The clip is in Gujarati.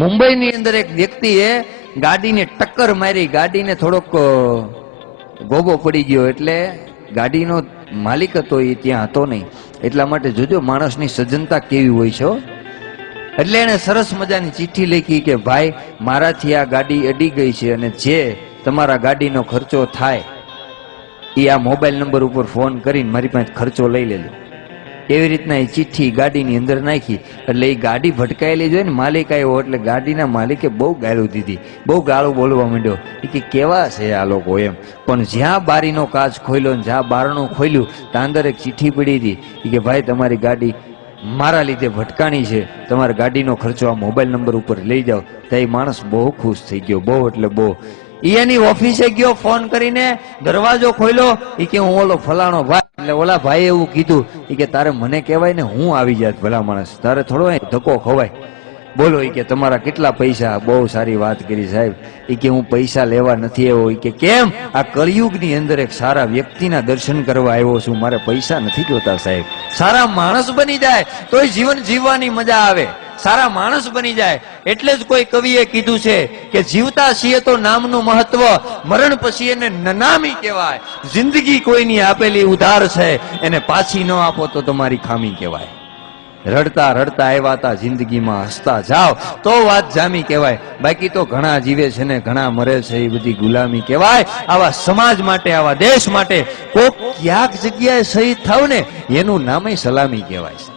મુંબઈની અંદર એક વ્યક્તિએ ગાડીને ટક્કર મારી, ગાડીને થોડોક ગોબો પડી ગયો, એટલે ગાડીનો માલિક હતો એ ત્યાં હતો નહીં. એટલા માટે જોજો માણસની સજ્જનતા કેવી હોય છે. એટલે એને સરસ મજાની ચિઠ્ઠી લખી કે ભાઈ મારાથી આ ગાડી અડી ગઈ છે અને જે તમારા ગાડીનો ખર્ચો થાય એ આ મોબાઈલ નંબર ઉપર ફોન કરીને મારી પાસે ખર્ચો લઈ લેજો. એવી રીતના એ ચિઠ્ઠી ગાડીની અંદર નાખી. એટલે એ ગાડી ભટકાયેલી જોઈ ને માલિક આવ્યો એટલે ગાડીના માલિકે બહુ ગાળું દીધી, બહુ ગાળું બોલવા માંડ્યો કે કેવા છે આ લોકો એમ. પણ જ્યાં બારીનો કાચ ખોલ્યો ને જ્યાં બારણું ખોલ્યું ત્યાં અંદર એક ચિઠ્ઠી પડી હતી કે ભાઈ તમારી ગાડી મારા લીધે ભટકાણી છે, તમારા ગાડીનો ખર્ચો આ મોબાઈલ નંબર ઉપર લઈ જાઓ. તો એ માણસ બહુ ખુશ થઈ ગયો, બહુ એટલે બહુ. એની ઓફિસે ગયો, ફોન કરીને દરવાજો ખોલ્યો કે હું ઓલો ફલાણો ભાઈ. એટલે ઓલા ભાઈ એવું કીધું કે તારે મને કહેવાય ને, હું આવી જાત ભલા માણસ, તારે થોડો ધક્કો ખવાય. બોલો કે તમારા કેટલા પૈસા? બહુ સારી વાત કરી સાહેબ. કે હું પૈસા લેવા નથી આવ્યો. કે કેમ? આ કળિયુગની અંદર એક સારા વ્યક્તિના દર્શન કરવા આવ્યો છું, મારે પૈસા નથી જોતા સાહેબ. સારા માણસ બની જાય તોય જીવન જીવવાની મજા આવે, સારા માણસ બની જાય. એટલે જ કોઈ કવિએ કીધું છે કે જીવતા છીએ તો નામનું મહત્વ, મરણ પછી એને નનામી કહેવાય. જિંદગી કોઈની આપેલી ઉધાર છે, એને પાછી ન આપો તો તમારી ખામી કહેવાય. રડતા રડતા આવ્યા હતા જિંદગીમાં, હસતા જાઓ તો વાત જામી કહેવાય. બાકી તો ઘણા જીવે છે ને ઘણા મરે છે, એ બધી ગુલામી કહેવાય. આવા સમાજ માટે, આવા દેશ માટે કોક ક્યાંક જગ્યાએ શહીદ થાવ ને એનું નામે સલામી કહેવાય.